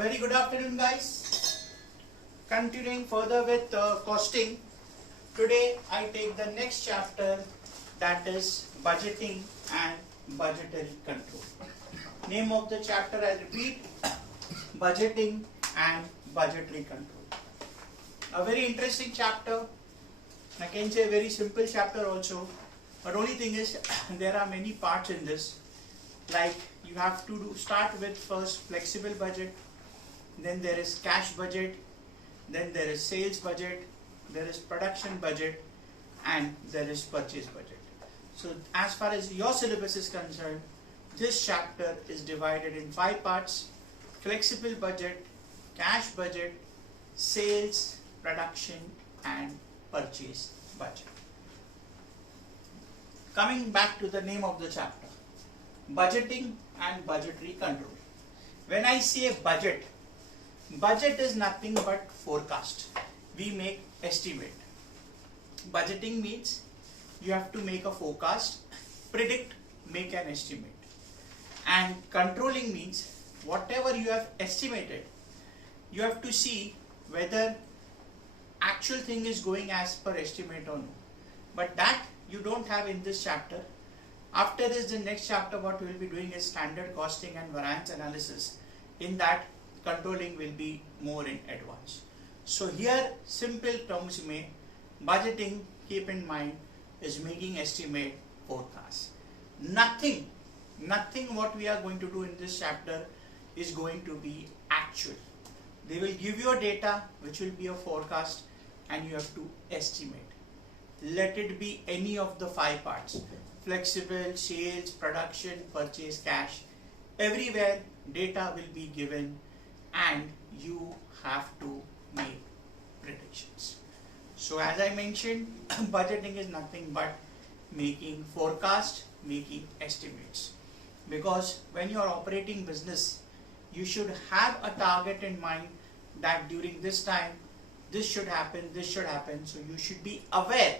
Very good afternoon, guys. Continuing further with costing. Today I take the next chapter, that is budgeting and budgetary control. Name of the chapter, I repeat, budgeting and budgetary control. A very interesting chapter. I can say a very simple chapter also. But only thing is there are many parts in this. Like you have to start with first flexible budget, then there is cash budget, then there is sales budget, there is production budget, and there is purchase budget. So as far as your syllabus is concerned, this chapter is divided in 5 parts: flexible budget, cash budget, sales, production, and purchase budget. Coming back to the name of the chapter, budgeting and budgetary control. When I say budget, budget is nothing but forecast. We make estimate. Budgeting means you have to make a forecast, predict, make an estimate. And controlling means whatever you have estimated, you have to see whether actual thing is going as per estimate or no. But that you don't have in this chapter. After this, the next chapter what we will be doing is standard costing and variance analysis. In that, controlling will be more in advance. So here, simple terms में budgeting, keep in mind, is making estimate, forecast. Nothing what we are going to do in this chapter is going to be actual. They will give you a data which will be a forecast and you have to estimate. Let it be any of the 5 parts: flexible, sales, production, purchase, cash. Everywhere data will be given and you have to make predictions. So as I mentioned, budgeting is nothing but making forecast, making estimates. Because when you are operating business, you should have a target in mind that during this time, this should happen, this should happen. So you should be aware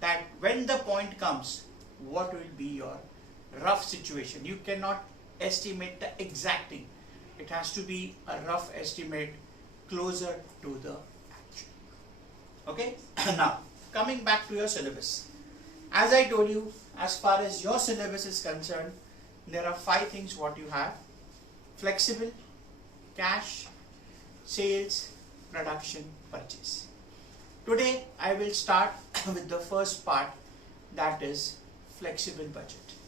that when the point comes, what will be your rough situation. You cannot estimate the exact thing. It has to be a rough estimate closer to the actual. Okay? Now, coming back to your syllabus. As I told you, as far as your syllabus is concerned, there are 5 things what you have: flexible, cash, sales, production, purchase. Today I will start with the first part, that is flexible budget.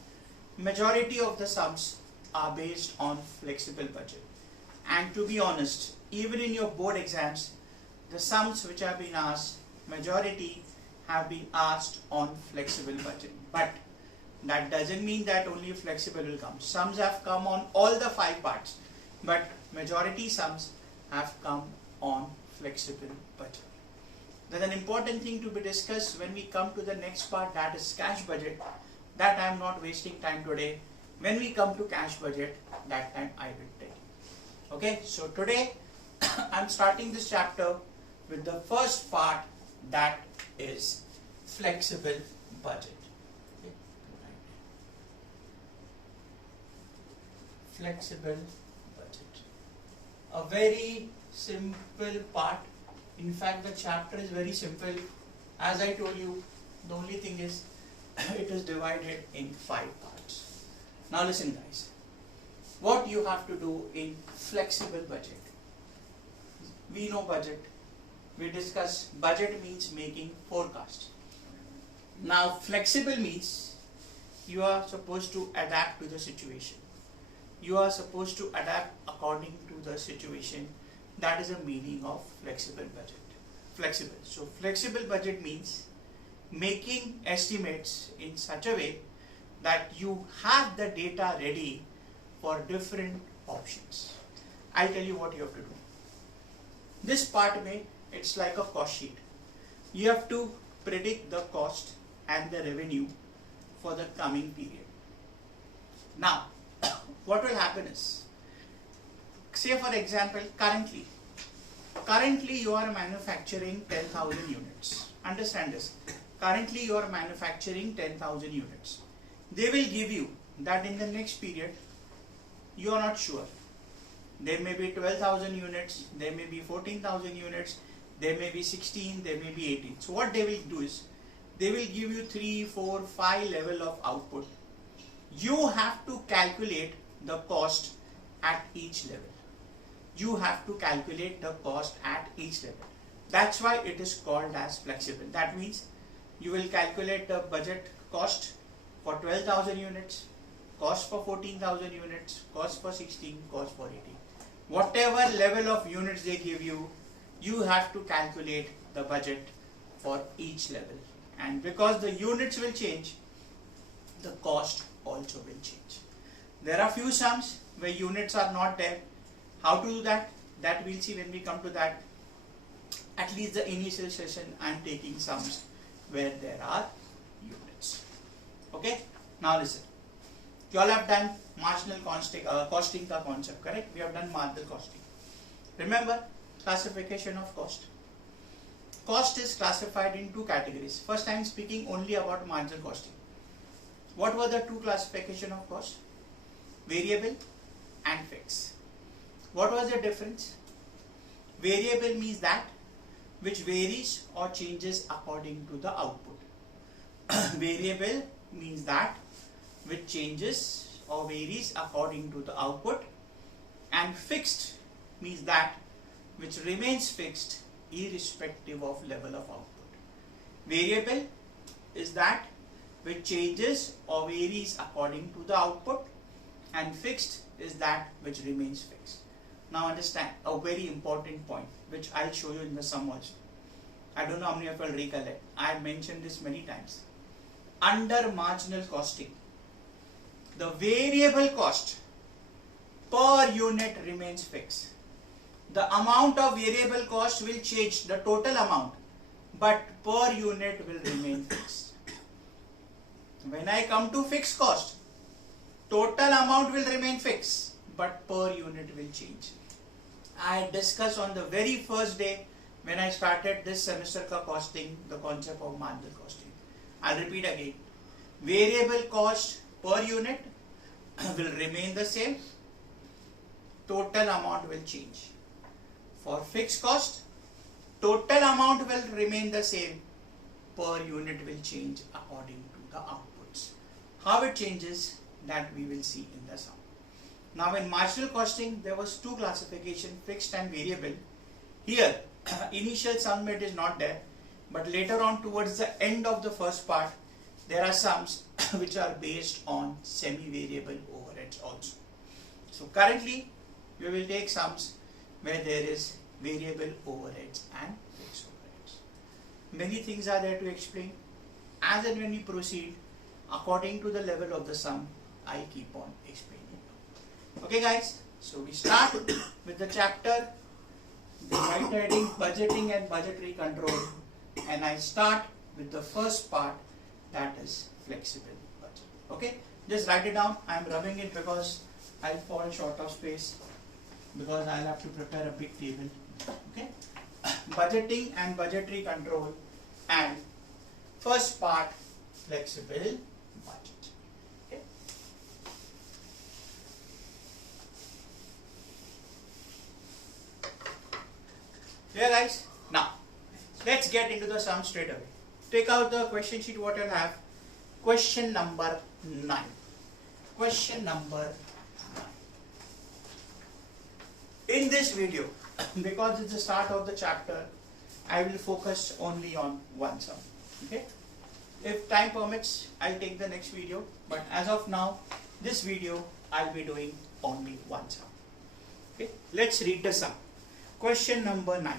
Majority of the sums are based on flexible budget. And to be honest, even in your board exams, the sums which have been asked, majority have been asked on flexible budget. But that doesn't mean that only flexible will come. Sums have come on all the 5 parts, but majority sums have come on flexible budget. There's an important thing to be discussed when we come to the next part, that is cash budget. That I am not wasting time today. When we come to cash budget, that time I will tell you. Okay, so today I am starting this chapter with the first part, that is flexible budget. Okay. Flexible budget. A very simple part. In fact, the chapter is very simple. As I told you, the only thing is it is divided in 5 parts. Now listen, guys. What you have to do in flexible budget. We know budget. We discuss budget means making forecast. Now flexible means you are supposed to adapt to the situation. You are supposed to adapt according to the situation. That is the meaning of flexible budget. Flexible. So flexible budget means making estimates in such a way that you have the data ready for different options. I'll tell you what you have to do. This part it's like a cost sheet. You have to predict the cost and the revenue for the coming period. Now, what will happen is, say for example, currently you are manufacturing 10,000 units. Understand this. Currently you are manufacturing 10,000 units. They will give you that in the next period, you are not sure. There may be 12,000 units, there may be 14,000 units, there may be 16, there may be 18. So what they will do is, they will give you 3, 4, 5 level of output. You have to calculate the cost at each level. You have to calculate the cost at each level. That's why it is called as flexible. That means you will calculate the budget cost for 12,000 units, cost for 14,000 units, cost for 16, cost for 18. Whatever level of units they give you, you have to calculate the budget for each level. And because the units will change, the cost also will change. There are few sums where units are not there. How to do that? That we'll see when we come to that. At least the initial session I am taking sums where there are units. Okay? Now listen. You all have done marginal costing ka concept, correct? We have done marginal costing. Remember classification of cost. Cost is classified in two categories. First I am speaking only about marginal costing. What were the two classification of cost? Variable and fixed. What was the difference? Variable means that which varies or changes according to the output. Variable means that which changes or varies according to the output, and fixed means that which remains fixed irrespective of level of output. Variable is that which changes or varies according to the output, and fixed is that which remains fixed. Now understand a very important point which I'll show you in the sum also. I don't know how many of you will recollect. I have mentioned this many times. Under marginal costing, the variable cost per unit remains fixed. The amount of variable cost will change, the total amount, but per unit will remain fixed. When I come to fixed cost, total amount will remain fixed, but per unit will change. I discussed on the very first day when I started this semester ka costing, the concept of marginal costing. I'll repeat again. Variable cost per unit will remain the same, total amount will change. For fixed cost, total amount will remain the same, per unit will change according to the outputs. How it changes, that we will see in the sum. Now in marginal costing, there was two classification, fixed and variable. Here, initial sum made is not there, but later on towards the end of the first part, there are sums which are based on semi-variable overheads also. So currently, we will take sums where there is variable overheads and fixed overheads. Many things are there to explain. As and when we proceed, according to the level of the sum, I keep on explaining. Okay guys, so we start with the chapter, the right heading, budgeting and budgetary control, and I start with the first part, that is flexible budget. Okay, just write it down. I am rubbing it because I'll fall short of space, because I'll have to prepare a big table. Okay, budgeting and budgetary control, and first part, flexible budget. Okay. Clear guys? Now, let's get into the sum straight away. Take out the question sheet what you'll have. Question number 9. Question number 9. In this video, because it's the start of the chapter, I will focus only on one sum. Okay? If time permits, I'll take the next video. But as of now, this video, I'll be doing only one sum. Okay? Let's read the sum. Question number 9.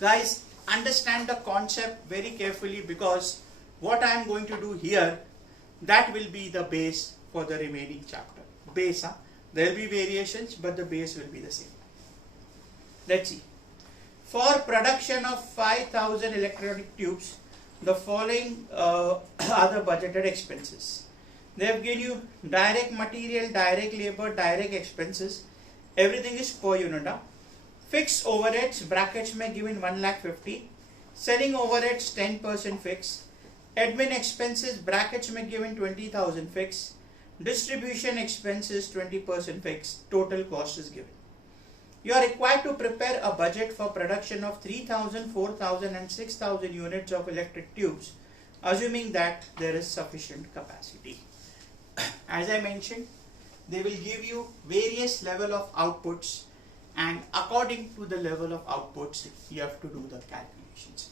Guys, understand the concept very carefully, because what I am going to do here, that will be the base for the remaining chapter. Base, there will be variations, but the base will be the same. Let's see. For production of 5,000 electronic tubes, the following are the budgeted expenses. They have given you direct material, direct labor, direct expenses. Everything is per unit. Fixed overheads, brackets may given 1,50,000. Selling overheads 10% fixed. Admin expenses, brackets may given 20,000 fixed. Distribution expenses 20% fixed. Total cost is given. You are required to prepare a budget for production of 3000, 4000 and 6000 units of electric tubes, assuming that there is sufficient capacity. As I mentioned, they will give you various level of outputs, and according to the level of outputs, you have to do the calculations.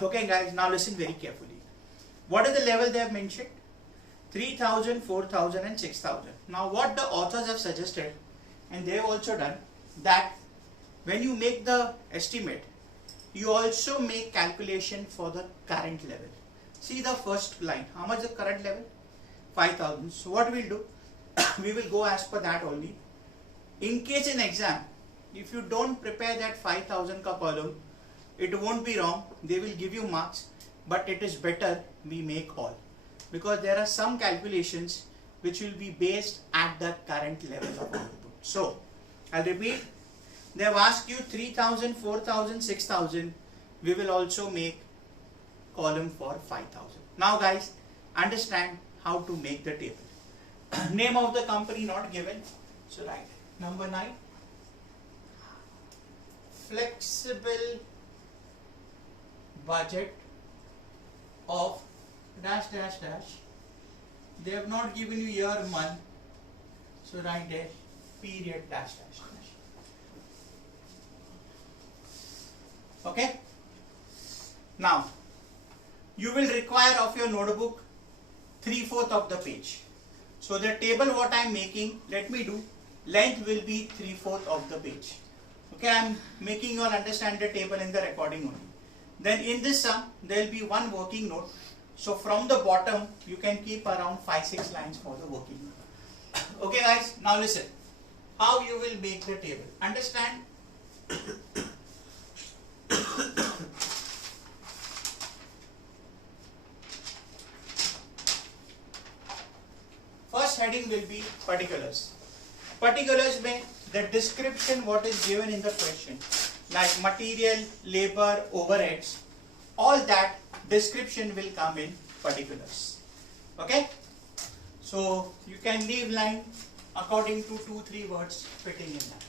Okay guys, now listen very carefully. What is the level they have mentioned? 3000, 4000 and 6000. Now what the authors have suggested, and they have also done, that when you make the estimate, you also make calculation for the current level. See the first line, how much is the current level? 5000. So what we'll do, we will go as per that only. In case in exam, if you don't prepare that 5000 ka column, it won't be wrong, they will give you marks, but it is better we make all, because there are some calculations which will be based at the current level of output. So I'll repeat, they have asked you 3000, 4000, 6000, we will also make column for 5000. Now guys, understand how to make the table. Name of the company not given, so write number 9, flexible budget of dash dash dash. They have not given you year, month, so write there period dash dash dash. Okay, now you will require of your notebook 3/4 of the page. So the table what I am making, let me do, length will be 3/4 of the page. Okay, I am making you all understand the table in the recording only. Then in this sum, there will be one working note. So from the bottom, you can keep around 5-6 lines for the working note. Okay guys, now listen. How you will make the table. Understand? First heading will be particulars. Particulars mean the description what is given in the question, like material, labor, overheads, all that description will come in particulars. Okay, so you can leave line according to 2-3 words fitting in that.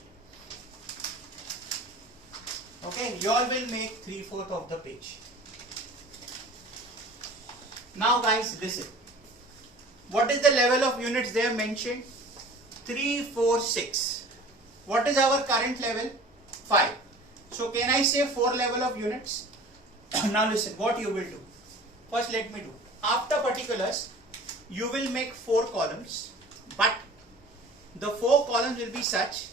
Okay, you all will make 3/4 of the page. Now guys, listen. What is the level of units they have mentioned? 3, 4, 6. What is our current level? 5. So can I say 4 level of units? Now listen, what you will do. First let me do. After particulars, you will make 4 columns, but the 4 columns will be such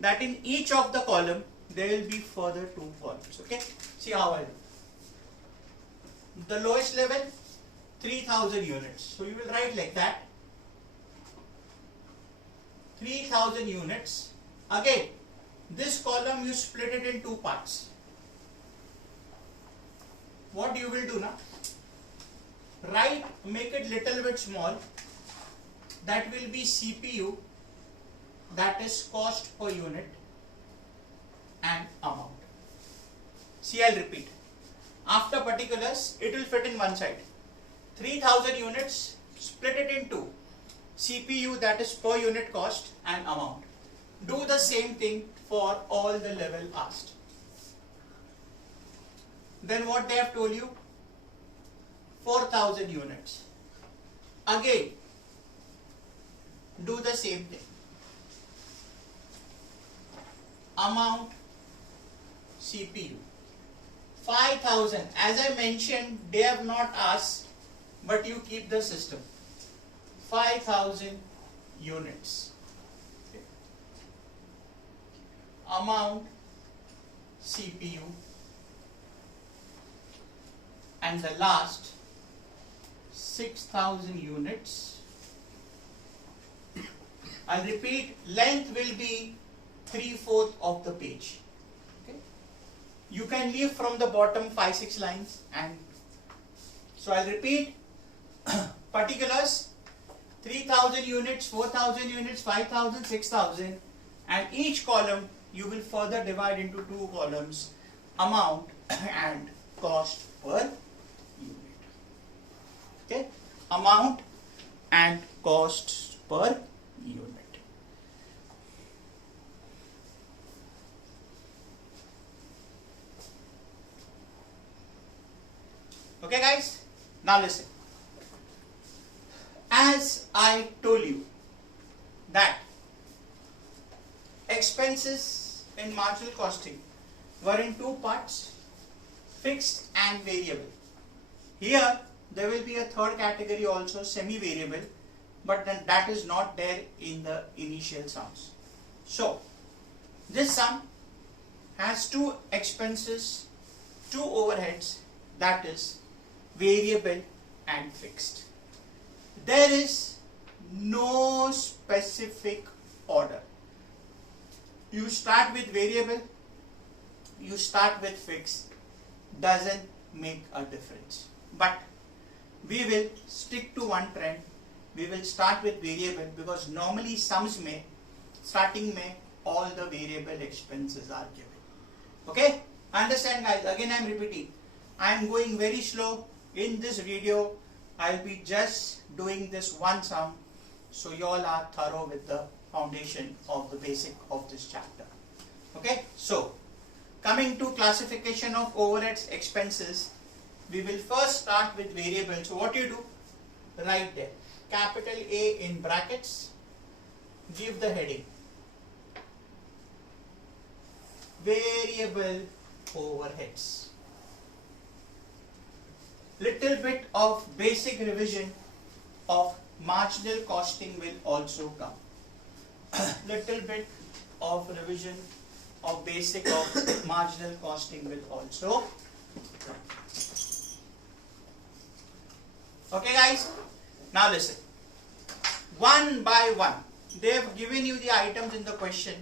that in each of the column there will be further 2 columns. Okay, see how I do. The lowest level, 3000 units. So you will write like that, 3000 units. Again, this column you split it in 2 parts. What you will do now? Write, make it little bit small. That will be CPU, that is cost per unit, and amount. See, I'll repeat. After particulars, it will fit in one side. 3000 units, split it in 2. CPU, that is per unit cost, and amount. Do the same thing for all the level asked. Then what they have told you? 4000 units. Again, do the same thing. Amount, CPU. 5000, as I mentioned, they have not asked, but you keep the system. 5000 units. Okay. Amount, CPU, and the last 6000 units. I'll repeat, length will be 3/4 of the page. Okay. You can leave from the bottom 5-6 lines, and so I'll repeat. Particulars, 3000 units, 4000 units, 5000, 6000, and each column you will further divide into 2 columns, amount and cost per unit. Okay, amount and cost per unit. Okay guys, now listen. As I told you that expenses in marginal costing were in two parts, fixed and variable. Here there will be a third category also, semi-variable, but then that is not there in the initial sums. So this sum has two expenses, two overheads, that is variable and fixed. There is no specific order. You start with variable, you start with fixed, doesn't make a difference. But we will stick to one trend. We will start with variable because normally sums में starting में all the variable expenses are given. Okay? Understand guys? Again I am repeating. I am going very slow in this video. I will be just doing this one sum so you all are thorough with the foundation of the basic of this chapter. Okay? So coming to classification of overheads expenses, we will first start with variable. So what you do? Write there capital A in brackets, give the heading variable overheads. Little bit of basic revision of marginal costing will also come. Little bit of revision of basic of marginal costing will also come. Okay guys, now listen. One by one, they have given you the items in the question.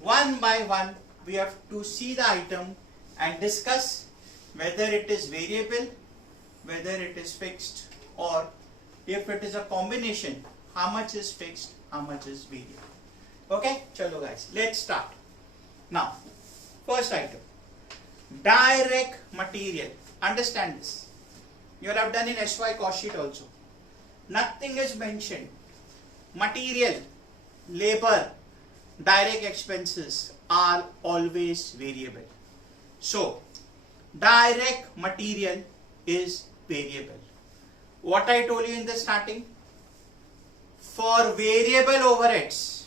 One by one, we have to see the item and discuss whether it is variable, whether it is fixed, or if it is a combination, how much is fixed, how much is variable. Okay, chalo guys, let's start. Now, first item, direct material. Understand this. You have done in SY cost sheet also. Nothing is mentioned. Material, labor, direct expenses are always variable. So, direct material is variable. What I told you in the starting, for variable overheads,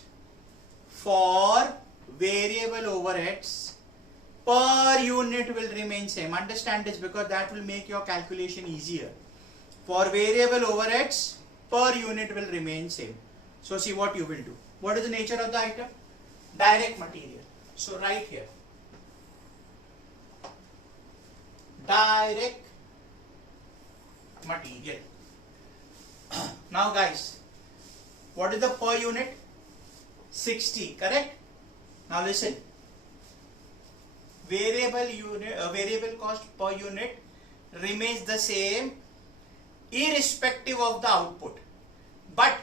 per unit will remain same. Understand this because that will make your calculation easier. For variable overheads, per unit will remain same. So see what you will do. What is the nature of the item? Direct material. So right here, direct material. Now guys, what is the per unit? 60, correct? Now listen. Variable cost per unit remains the same irrespective of the output, but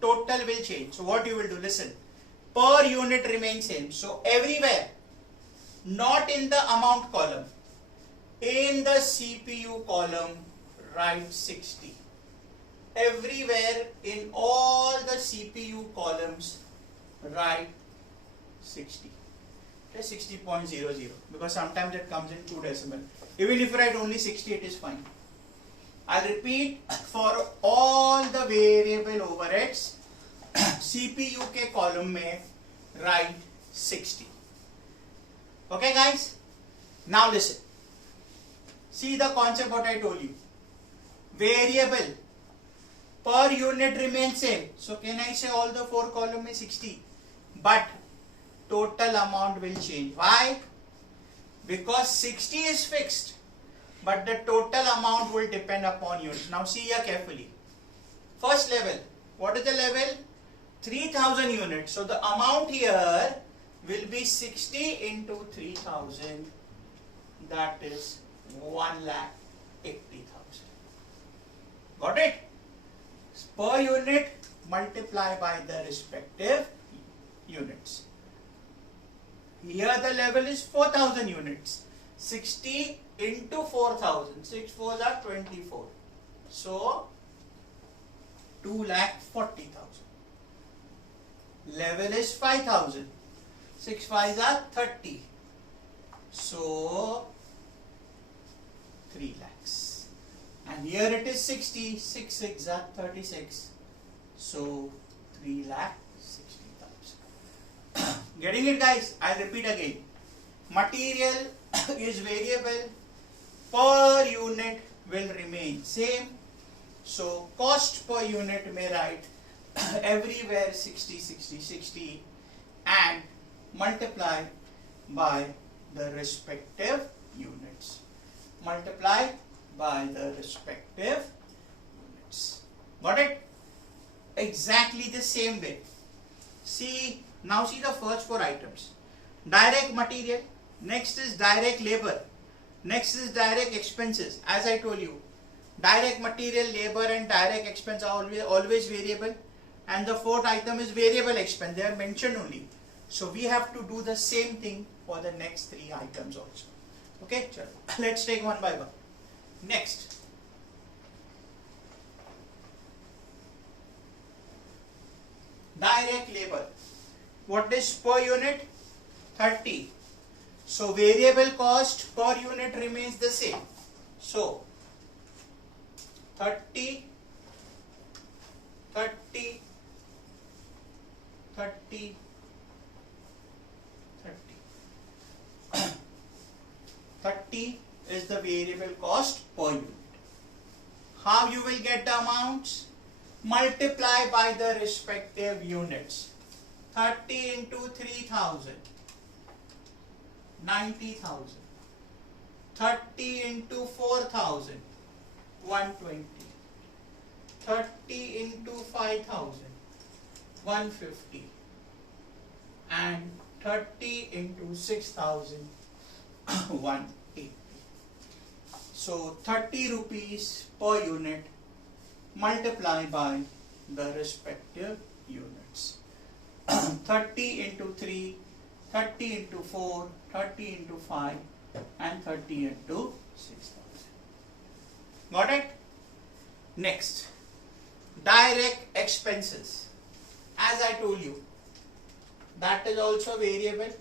total will change. So what you will do? Listen. Per unit remains same. So everywhere, not in the amount column, in the CPU column, write 60. Everywhere in all the CPU columns, write 60. 60.00 because sometimes it comes in 2 decimal. Even if you write only 60, it is fine. I'll repeat, for all the variable overheads, CPU के column में write 60. Okay guys? Now listen. See the concept what I told you. Variable per unit remains same. So can I say all the 4 column में 60? But total amount will change. Why? Because 60 is fixed, but the total amount will depend upon units. Now see here carefully. First level. What is the level? 3000 units. So the amount here will be 60 into 3000. That is 1,80,000. Got it? Per unit multiply by the respective units. Here the level is 4000 units. 60 into 4000. 6 4s are 24. So 2,40,000. Level is 5000. 6 5s are 30. So 3 lakhs. and here it is 60, 6 6 are 36, so 3,60,000. Getting it, guys? I'll repeat again. Material is variable, per unit will remain same, so cost per unit may write everywhere 60 60 60 and multiply by the respective units. Multiply by the respective units. Got it? Exactly the same way. See, now see the first four items. Direct material, next is direct labor, next is direct expenses. As I told you, direct material, labor and direct expense are always variable, and the fourth item is variable expense. They are mentioned only. So we have to do the same thing for the next three items also. Okay, let's take one by one. Next, direct labor. What is per unit? 30. So variable cost per unit remains the same. So 30, 30, 30, 30. 30 is the variable cost per unit. How you will get the amounts? Multiply by the respective units. 30 into 3,000, 90,000. 30 into 4,000, 120. 30 into 5,000, 150. And 30 into 6,000, 180. So 30 rupees per unit, multiply by the respective units. 30 into 3, 30 into 4, 30 into 5 and 30 into 6,000. Got it? Next, direct expenses. As I told you, that is also variable.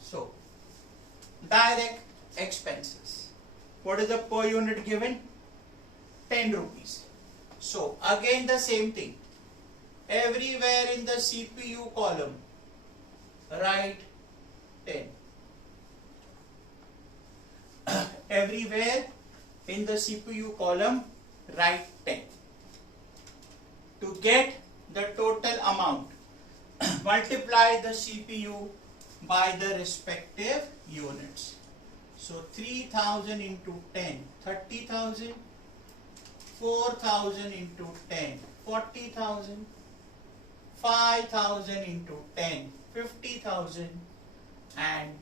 So, direct expenses. What is the per unit given? 10 rupees. So, again the same thing. Everywhere in the CPU column, write 10. Everywhere in the CPU column, write 10. To get the total amount, multiply the CPU by the respective units. So 3,000 into 10, 30,000, 4,000 into 10, 40,000, 5,000 into 10, 50,000 and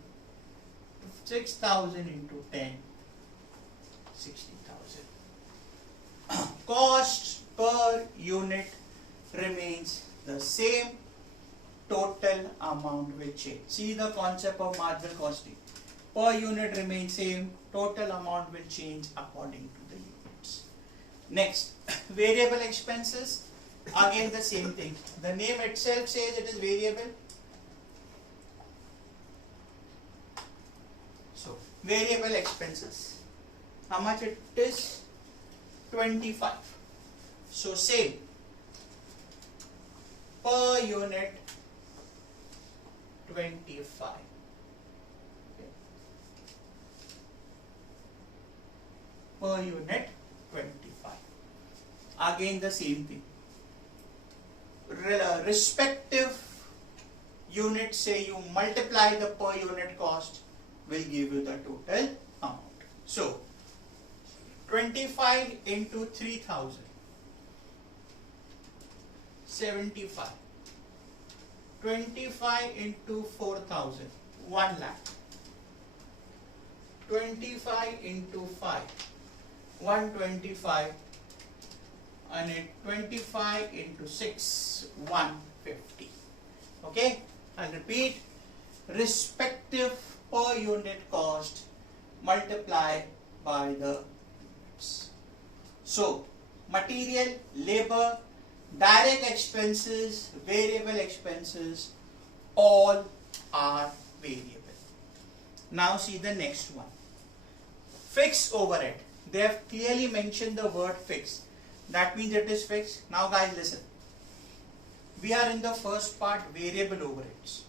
6,000 into 10, 60,000. Cost per unit remains the same, total amount will change. See the concept of marginal costing. Per unit remains same, total amount will change according to the units. Next, variable expenses. Again the same thing. The name itself says it is variable. So, variable expenses. How much it is? 25. So, same. Per unit 25. Per unit 25. Again the same thing. Respective units, say you multiply the per unit cost, will give you the total amount. So 25 into 3,000, 75. 25 into 4,000, 1 lakh. 25 into 5, 125. And 25 into 6, 150. Okay, I'll repeat. Respective per unit cost multiply by the units. So, material, labor, direct expenses, variable expenses, all are variable. Now see the next one. fixed overhead. They have clearly mentioned the word fixed. That means it is fixed. Now guys listen. We are in the first part, variable overheads.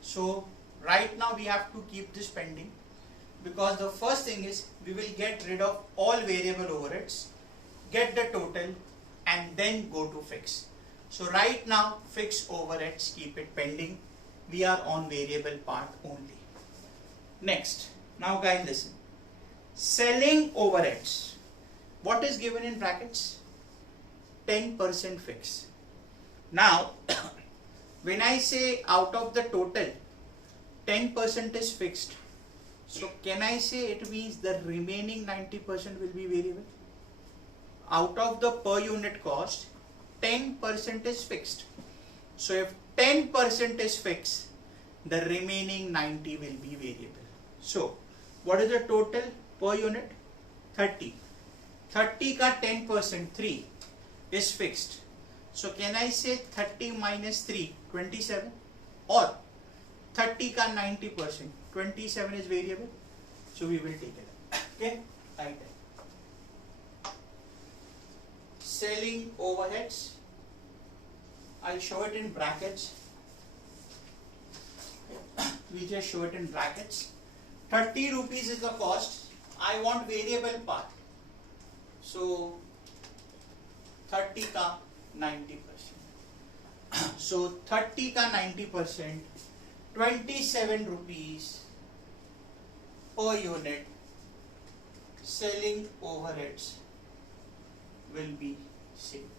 So right now we have to keep this pending, because the first thing is we will get rid of all variable overheads, get the total, and then go to fix. So right now fixed overheads, keep it pending. We are on variable part only. Next, now guys listen. Selling overheads. What is given in brackets? 10% fixed. Now when I say out of the total 10% is fixed, so can I say it means the remaining 90% will be variable? Out of the per unit cost, 10% is fixed. So if 10% is fixed, the remaining 90 will be variable. So what is the total per unit? 30. 30 ka 10%, 3 is fixed. So can I say 30 minus 3, 27? Or 30 ka 90%, 27 is variable. So we will take it. Okay, right. Selling overheads. I'll show it in brackets. We just show it in brackets. 30 rupees is the cost. I want variable part. So 30 ka 90%. So 30 ka 90%, 27 rupees per unit. Selling overheads will be same.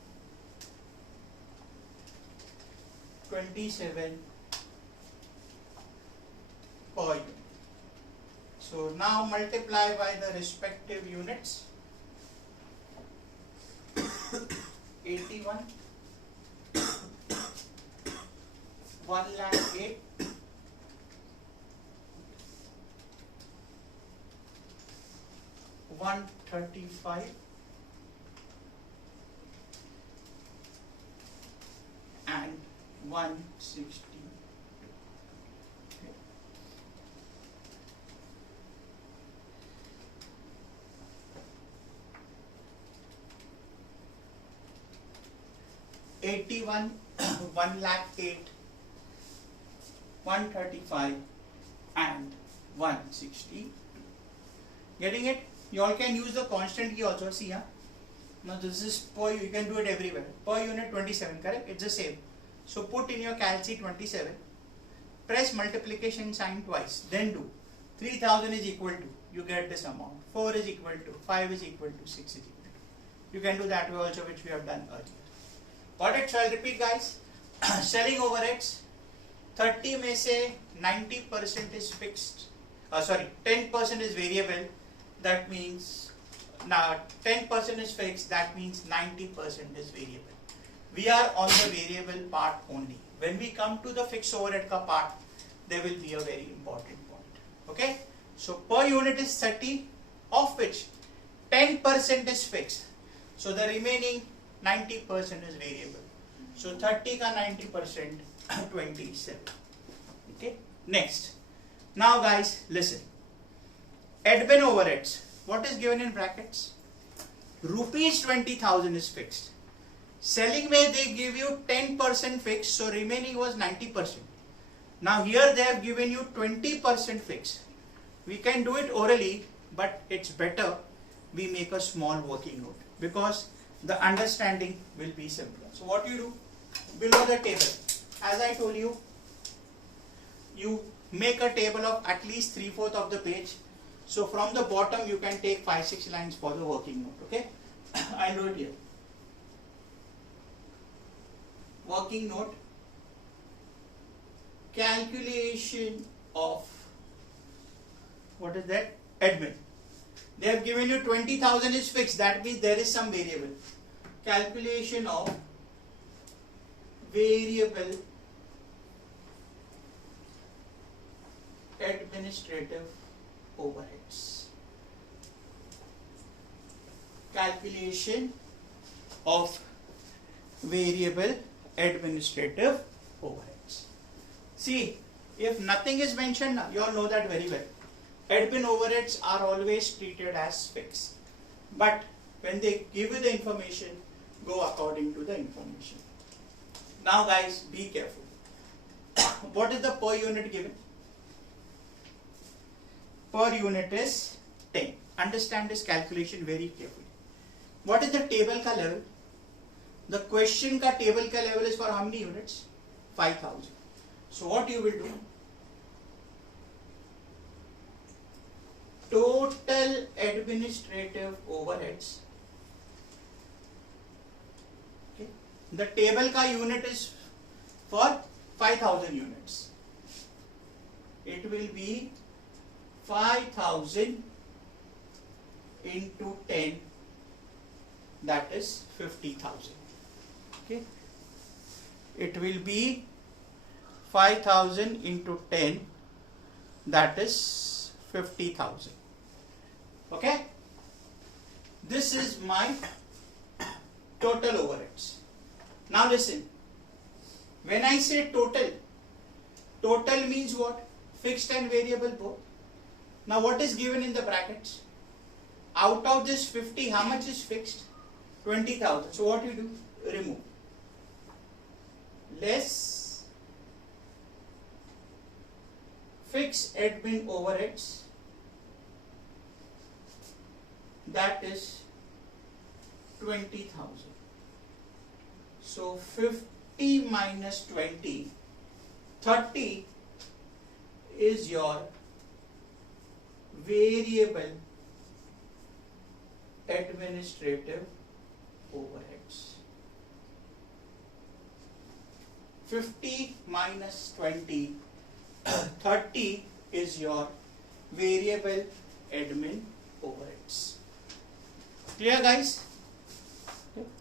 27 per unit. So now multiply by the respective units. 81, 1,08,000, 135, and 160. 81, 1,08,000, 135 and 160. Getting it? You all can use the constant key also. See, huh? Now this is per, you can do it everywhere. Per unit 27, correct? It's the same. So put in your calci 27. Press multiplication sign twice. Then do 3000 is equal to, you get this amount. 4 is equal to, 5 is equal to, 6 is equal to. You can do that way also, which we have done earlier. Got it? So I'll repeat, guys. Selling overheads, 30 may say 90% is fixed. 10% is variable. That means now 10% is fixed. That means 90% is variable. We are on the variable part only. When we come to the fixed overhead ka part, there will be a very important point. Okay? So per unit is 30, of which 10% is fixed. So the remaining 90% is variable. So 30 ka 90%, 27. Okay. Next. Now guys, listen. Admin overheads. What is given in brackets? Rupees 20,000 is fixed. Selling way they give you 10% fixed, so remaining was 90%. Now here they have given you 20% fixed. We can do it orally, but it's better we make a small working note, because the understanding will be simpler. So what you do, below the table, as I told you, you make a table of at least 3/4 of the page. So from the bottom you can take 5-6 lines for the working note. Okay, I'll do it here. Working note, calculation of, what is that? Admin. They have given you 20,000 is fixed. That means there is some variable. Calculation of variable administrative overheads. Calculation of variable administrative overheads. See, if nothing is mentioned, you all know that very well. admin overheads are always treated as fixed. But when they give you the information, go according to the information. Now guys, be careful. What is the per unit given? Per unit is 10. Understand this calculation very carefully. What is the table ka level? The question ka table ka level is for how many units? 5000. So what you will do? Total administrative overheads. Okay. The table ka unit is for 5000 units. It will be 5000 into 10, that is 50,000. Okay. It will be 5000 into 10, that is 50,000. Okay. This is my total overheads. Now listen. When I say total, total means what? Fixed and variable both. Now what is given in the brackets? Out of this 50, how much is fixed? 20,000. So what you do? Remove. Less fixed admin overheads, that is 20,000. So 50 minus 20, 30 is your variable administrative overheads. 50 minus 20, 30 is your variable admin overheads. Clear guys?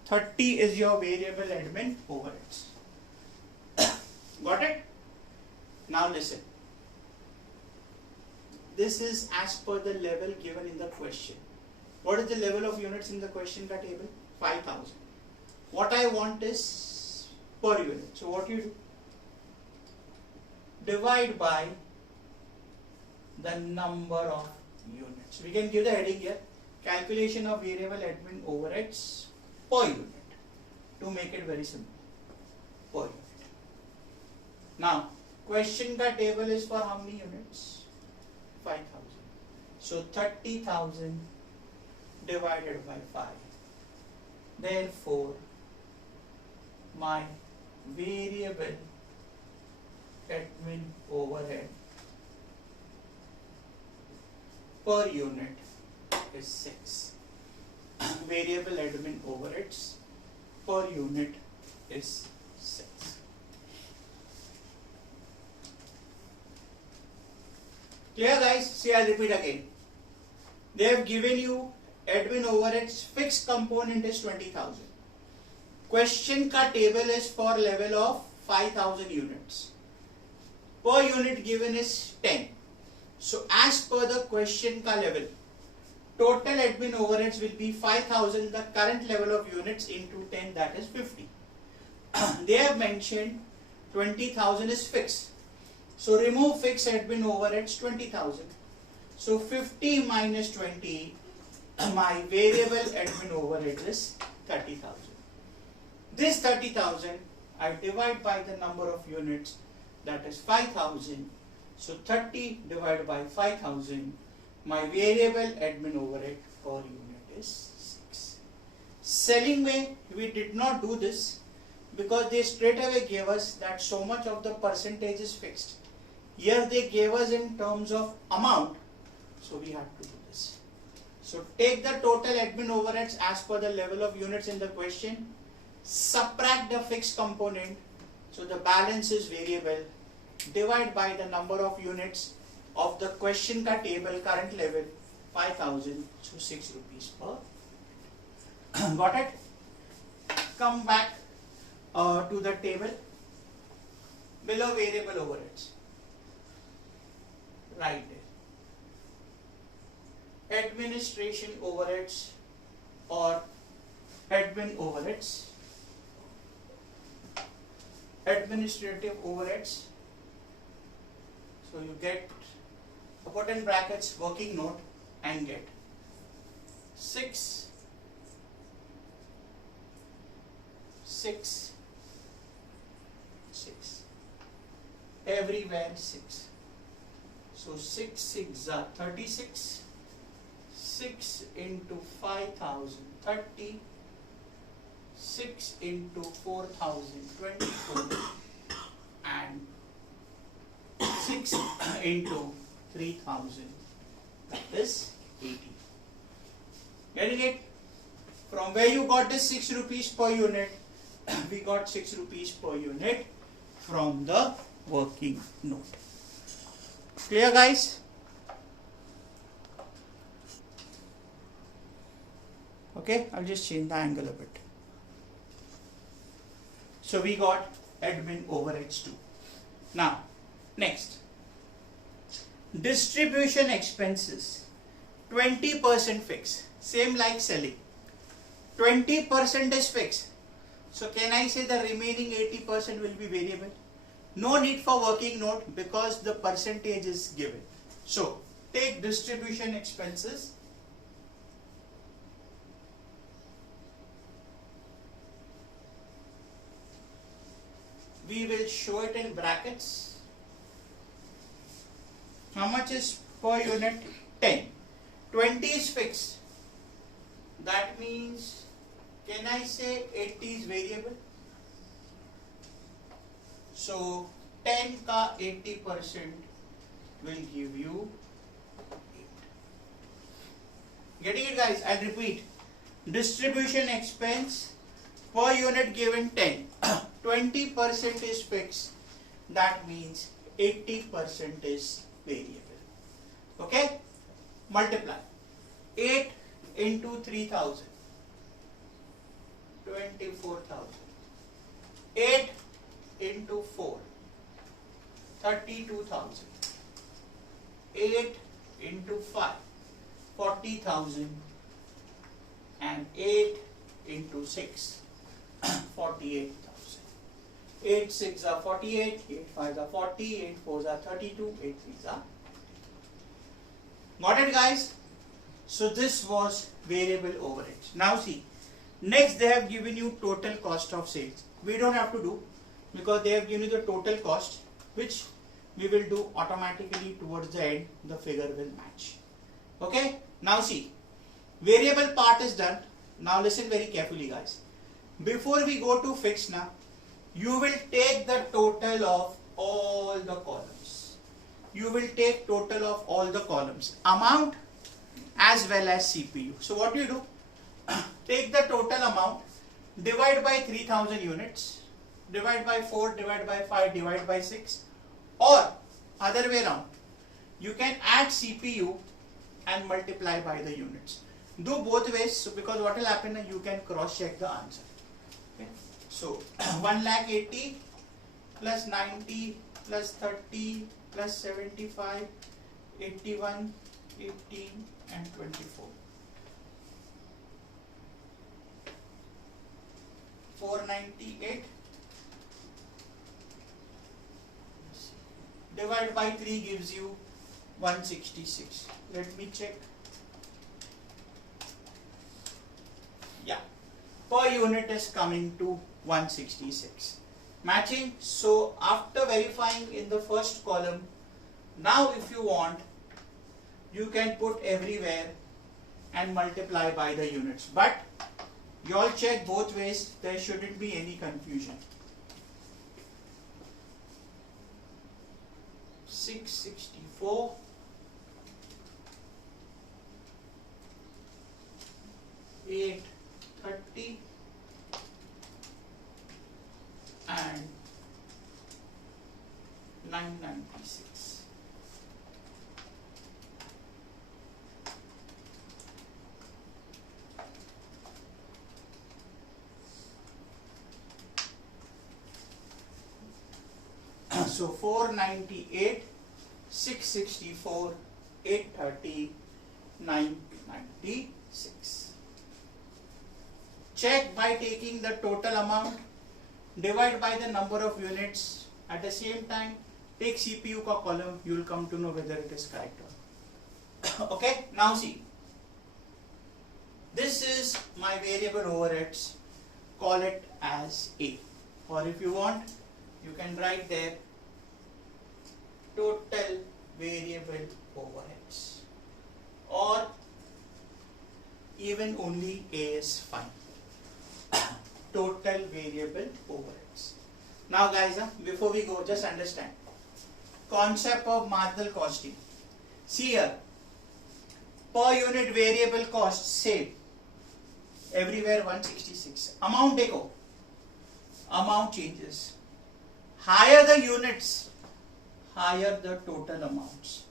30 is your variable admin overheads. Got it? Now listen. This is as per the level given in the question. What is the level of units in the question ka table? 5000. What I want is per unit. So what you do? Divide by the number of units. We can give the heading here. Calculation of variable admin overheads per unit. To make it very simple. Per unit. Now, question ka table is for how many units? 5000. So 30,000 divided by 5. Therefore, my variable admin overhead per unit is 6. Variable admin overheads per unit is 6. Clear guys? See, I'll repeat again. They have given you admin overheads, fixed component is 20,000. Question ka table is for level of 5000 units. Per unit given is 10. So as per the question ka level, total admin overheads will be 5000, the current level of units into 10, that is 50. They have mentioned 20,000 is fixed. So remove fixed admin overheads 20,000. So 50 minus 20, my variable admin overhead is 30,000. This 30,000 I divide by the number of units, that is 5000. So 30 divided by 5000, my variable admin overhead per unit is 6. Selling way, we did not do this because they straight away gave us that so much of the percentage is fixed. Here they gave us in terms of amount, so we had to do this. So take the total admin overheads as per the level of units in the question, subtract the fixed component, so the balance is variable, divide by the number of units of the question ka table current level 5000, so 6 rupees per. Got it? Come back to the table below variable overheads. Right there. Administration overheads or admin overheads. Administrative overheads. So you get put in brackets working note and get 6, 6, 6. Everywhere 6. So 6 6 are 36. 6 into 5,000 30. 6 into 4,000 24. And 6 into 3,000, that is 80. Getting it? From where you got this 6 rupees per unit, we got 6 rupees per unit from the working note. Clear, guys? Okay, I'll just change the angle a bit. So we got admin overheads too. Now, next, distribution expenses, 20% fixed, same like selling. 20% is fixed. So can I say the remaining 80% will be variable? No need for working note because the percentage is given. So take distribution expenses. We will show it in brackets. How much is per unit? 10. 20 is fixed. That means, can I say 80 is variable? So 10 ka 80% will give you 8. Getting it, guys? I'll repeat. Distribution expense per unit given 10. 20% is fixed. That means 80% is variable. Okay? Multiply. 8 into 3,000. 24,000. 8 into 4. 32,000. 8 into 5. 40,000. And 8 into 6. 48,000. 8 6 are 48, 8 5 are 40, 8 4 are 32, 8 3 are. Got it, guys? So this was variable overheads. Now see, next they have given you total cost of sales. We don't have to do because they have given you the total cost, which we will do automatically towards the end. The figure will match. Okay? Now see, variable part is done. Now listen very carefully, guys. Before we go to fixed now, you will take the total of all the columns. You will take total of all the columns, amount as well as CPU. So what you do? Take the total amount, divide by 3,000 units, divide by 4, divide by 5, divide by 6, or other way around. You can add CPU and multiply by the units. Do both ways, so because what will happen is you can cross check the answer. Okay. So 1,80,000 plus 90 plus 30 plus 75, 81, 18 and 24. 498 divided by 3 gives you 166. Let me check. Yeah, per unit is coming to 166. Matching. So after verifying in the first column, now if you want, you can put everywhere and multiply by the units. But you all check both ways, there shouldn't be any confusion. 664 830 and 996. So 498, 664, 830, 996. Check by taking the total amount, divide by the number of units. At the same time, take CPU ka column, you will come to know whether it is correct or not. Okay, now see, this is my variable overheads, call it as A, or if you want you can write there total variable overheads, or even only A is fine. Total variable overheads. Now guys, before we go, just understand concept of marginal costing. See here, per unit variable cost same, everywhere 166. Amount देखो, amount changes. Higher the units, higher the total amounts.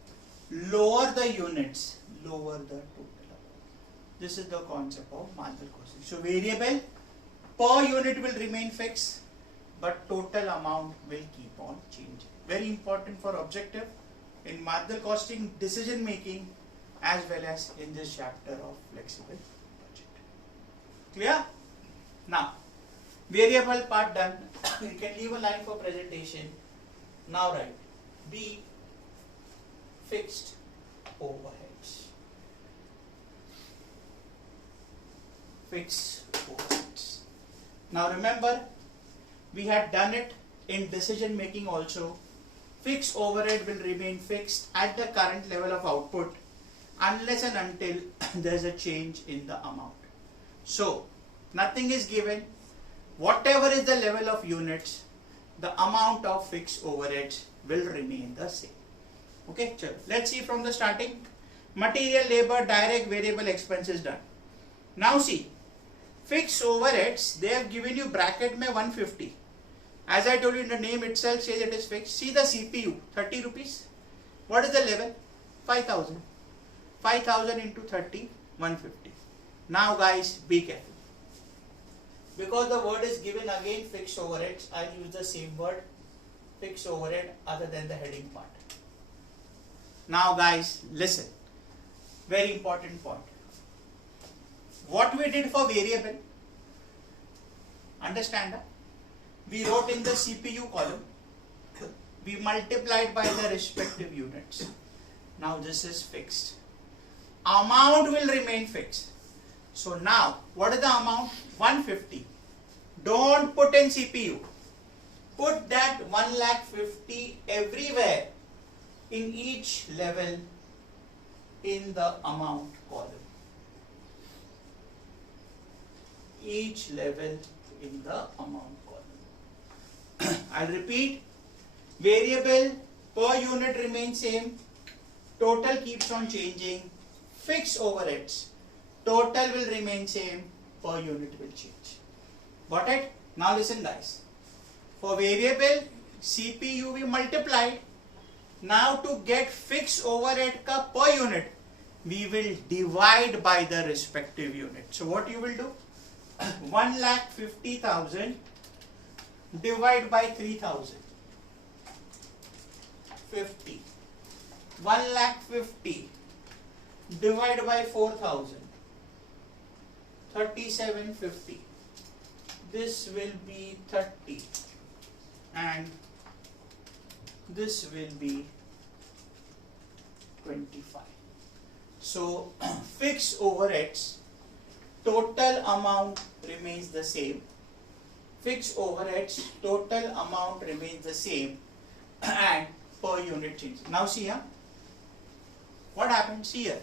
Lower the units, lower the total amount. This is the concept of marginal costing. So variable per unit will remain fixed, but total amount will keep on changing. Very important for objective in marginal costing, decision making, as well as in this chapter of flexible budget. Clear? Now, variable part done. You can leave a line for presentation. Now write B, fixed overheads. Fixed overheads. Now remember, we had done it in decision making also. Fixed overhead will remain fixed at the current level of output unless and until there is a change in the amount. So nothing is given. Whatever is the level of units, the amount of fixed overheads will remain the same. Okay, chalo. Let's see from the starting. Material, labor, direct, variable expenses done. Now see, fixed overheads, they have given you bracket mein 150. As I told you, in the name itself says it is fixed. See the CPU, 30 rupees. What is the level? 5,000. 5,000 into 30, 150. Now guys, be careful. Because the word is given again fixed overheads, I'll use the same word, fixed overhead, other than the heading part. Now guys, listen. Very important point. What we did for variable, understand that? We wrote in the CPU column, we multiplied by the respective units. Now this is fixed. Amount will remain fixed. So now, what is the amount? 150. Don't put in CPU. Put that 150 everywhere in each level in the amount column. Each level in the amount column. I'll repeat. Variable per unit remains same. Total keeps on changing. Fixed overheads. Total will remain same. Per unit will change. Got it? Now listen guys. For variable CPU we multiplied. Now to get fixed overhead ka per unit, we will divide by the respective unit. So what you will do? 1,50,000 divide by 3,000. 50. 1,50,000 divide by 4,000. 3750. This will be 30 and this will be 25. So fixed overheads, total amount remains the same. Fixed overheads, total amount remains the same and per unit change. Now see here, what happens here?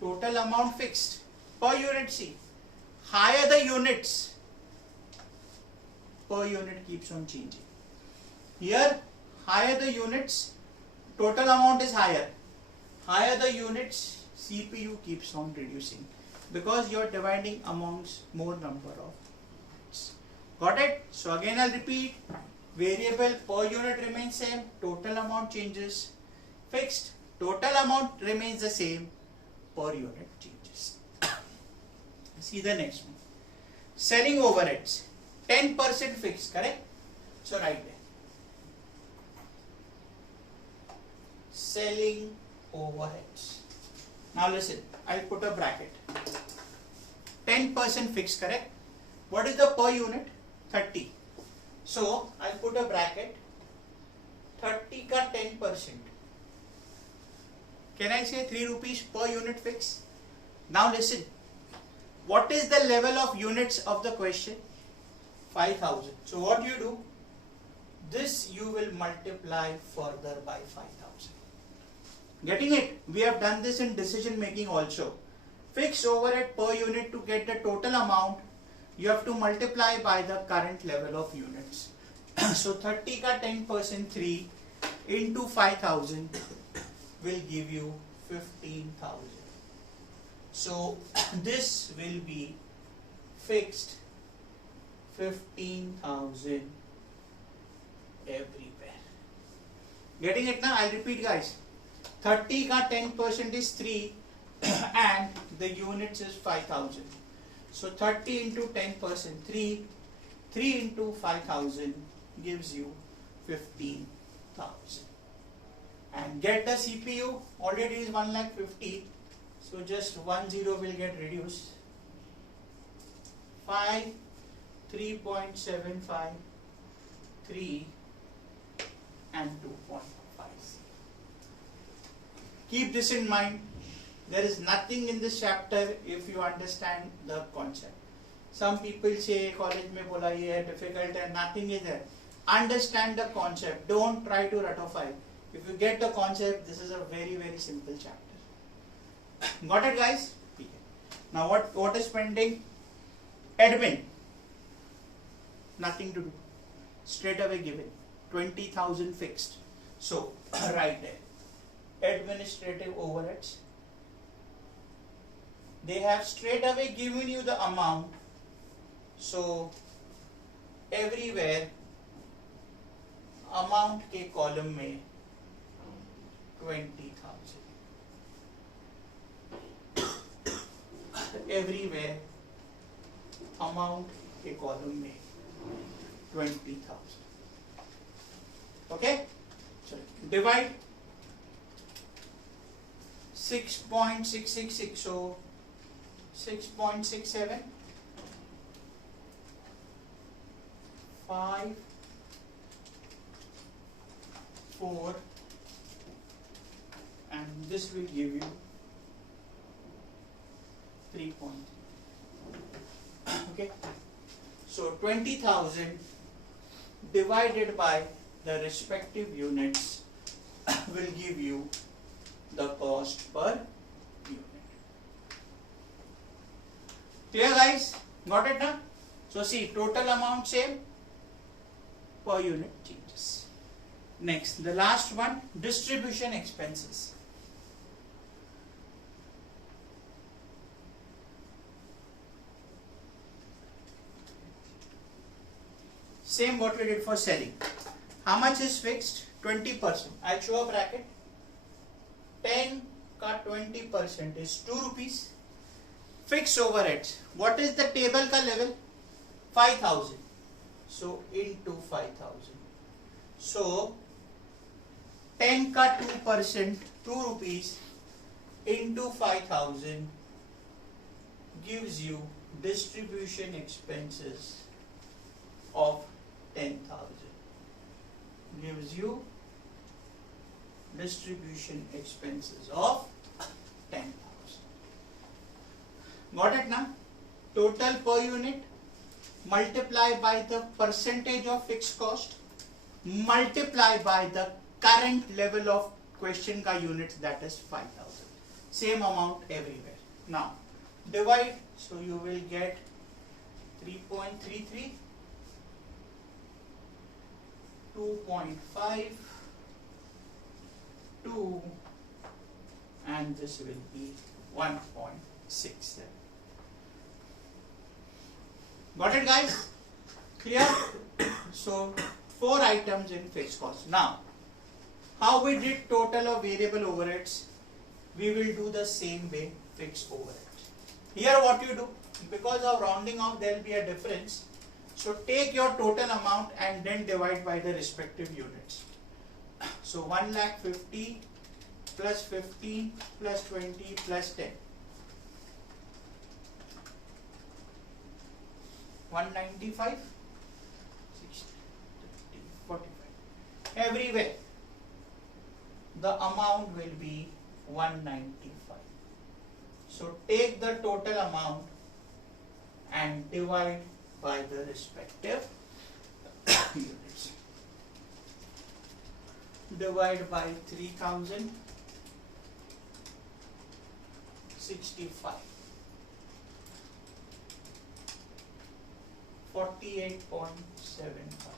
Total amount fixed, per unit see. Higher the units, per unit keeps on changing. Here, higher the units, total amount is higher. Higher the units, CPU keeps on reducing because you are dividing amongst more number of units. Got it? So again I'll repeat. Variable per unit remains same, total amount changes. Fixed, total amount remains the same, per unit changes. See the next one. Selling overheads, 10% fixed, correct? So write there. Selling overheads. Now listen, I'll put a bracket. 10% fixed, correct? What is the per unit? 30. So I'll put a bracket. 30 ka 10%. Can I say 3 rupees per unit fixed? Now listen. What is the level of units of the question? 5,000. So what you do? This you will multiply further by 5,000. Getting it? We have done this in decision making also. Fixed overhead per unit, to get the total amount, you have to multiply by the current level of units. So 30 ka 10% 3 into 5,000 will give you 15,000. So this will be fixed 15,000 everywhere. Getting it now? I'll repeat, guys. 30 ka 10% is 3 and the units is 5,000. So 30 into 10%, 3 into 5,000 gives you 15,000. And get the CPU, already is 1,50,000. So just 1 0 will get reduced. 5, 3.75, 3 and 2.5. Keep this in mind. There is nothing in this chapter if you understand the concept. Some people say college mein bola ye hai difficult and nothing is there. Understand the concept. Don't try to ratify. If you get the concept, this is a very simple chapter. Got it, guys? Now what is pending? Admin. Nothing to do. Straight away given. 20,000 fixed. So right there. Administrative overheads. They have straight away given you the amount. So everywhere amount के column में 20,000. Everywhere amount के column में 20,000. Okay? So divide 6.666, so 6.67, 5, 4, and this will give you 3 point. Okay, so 20,000 divided by the respective units will give you the cost per unit. Clear, guys? Got it now? So see, total amount same, per unit changes. Next, the last one, distribution expenses. Same what we did for selling. How much is fixed? 20%. I'll show a bracket. 10 का 20% is 2 rupees. Fixed overheads. What is the table का level? 5,000. So into 5,000. So 10 का 2%, 2 rupees into 5,000 gives you distribution expenses of 10,000. Gives you distribution expenses of 10,000. Got it now? Total per unit multiply by the percentage of fixed cost multiply by the current level of question ka units, that is 5,000. Same amount everywhere. Now divide, so you will get 3.33, 2.5, 2, and this will be 1.67. Got it, guys? Clear? So 4 items in fixed cost. Now how we did total of variable overheads, we will do the same way fixed overheads. Here what you do, because of rounding off there will be a difference. So take your total amount and then divide by the respective units. So 1,50,000 plus 15 plus 20 plus 10. 195, 60, 50, 45. Everywhere the amount will be 195. So take the total amount and divide by the respective units. Divide by 3065. 48.75.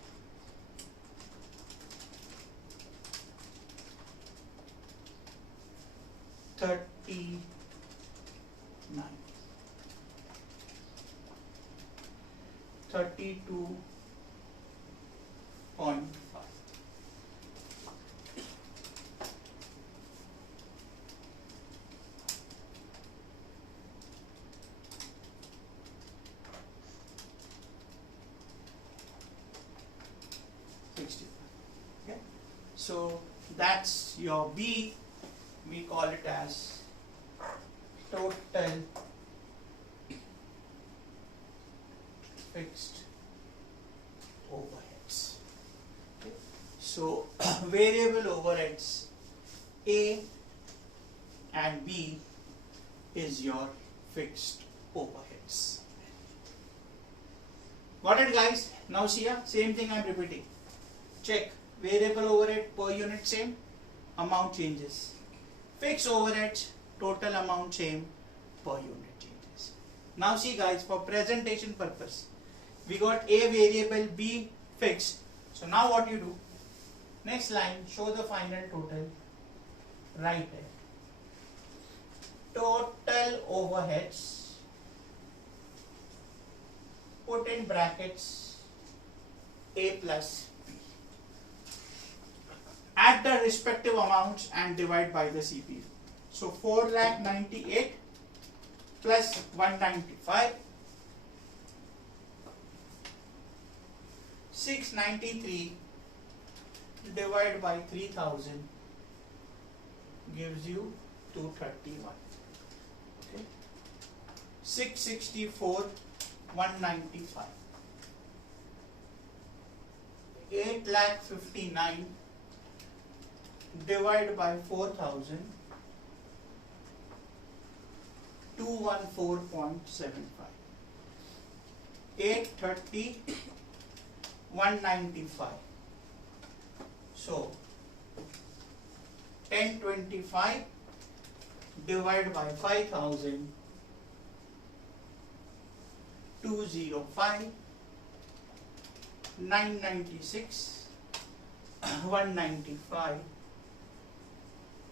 $39. 32.5. Okay, so that's your B. We call it as total fixed overheads. Okay. So variable overheads A and B is your fixed overheads. Got it, guys? Now see here, same thing I am repeating. Check. Variable overhead per unit same, amount changes. Fixed overhead, total amount same, per unit changes. Now see guys, for presentation purpose, we got A variable, B fixed. So now what you do? Next line, show the final total, write it. Total overheads, put in brackets A plus B. Add the respective amounts and divide by the CPU. So 4,98,000 plus 195, 693 divided by 3,000 gives you 231. Okay. 664, 195. 8,59,000 divided by 4,000, 214.75. 830, 195. So 1025 divided by 5,000, 205, 996, 195,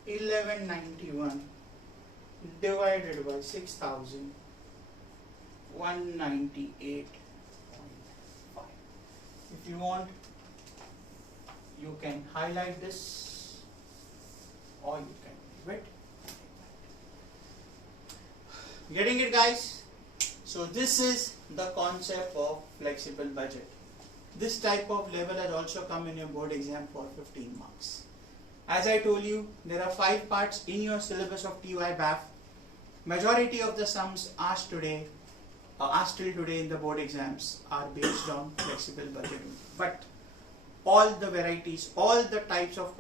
1191 divided by 6,000, 198.5. If you want, you can highlight this or you can leave it. Getting it, guys? So this is the concept of flexible budget. This type of level has also come in your board exam for 15 marks. As I told you, there are 5 parts in your syllabus of TY-BAF. Majority of the sums asked till today in the board exams are based on flexible budgeting. But all the varieties, all types of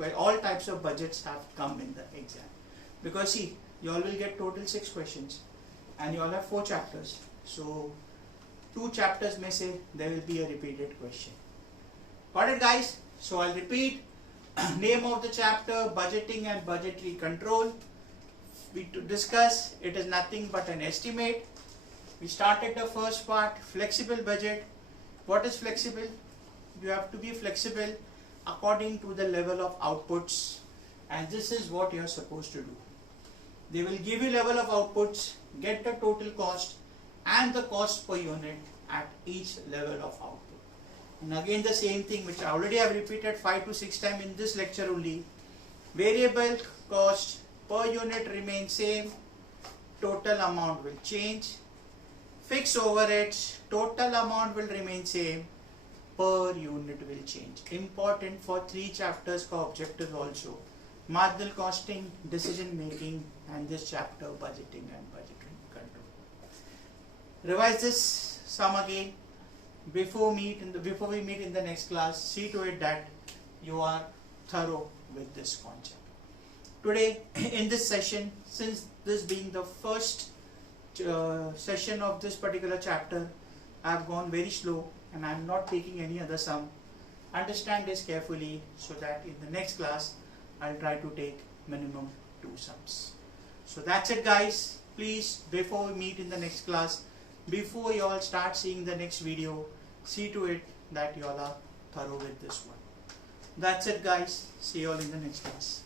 budgets have come in the exam. Because see, you all will get total 6 questions and you all have 4 chapters. So 2 chapters may say there will be a repeated question. Got it, guys? So I'll repeat. Name of the chapter, budgeting and budgetary control. We to discuss, it is nothing but an estimate. We started the first part, flexible budget. What is flexible? You have to be flexible according to the level of outputs, and this is what you are supposed to do. They will give you level of outputs, get the total cost and the cost per unit at each level of output. And again the same thing which I already have repeated 5 to 6 times in this lecture only. Variable cost per unit remains same, total amount will change. Fixed overheads, total amount will remain same, per unit will change. Important for 3 chapters ka objective also. Marginal costing, decision making, and this chapter budgeting and budgetary control. Revise this sum again. Before we meet in the next class, see to it that you are thorough with this concept. today in this session, since this being the first session of this particular chapter, I have gone very slow and I am not taking any other sum. Understand this carefully so that in the next class I'll try to take minimum 2 sums. So that's it guys. Please, before we meet in the next class, before you all start seeing the next video, see to it that you all are thorough with this one. That's it guys. See you all in the next class.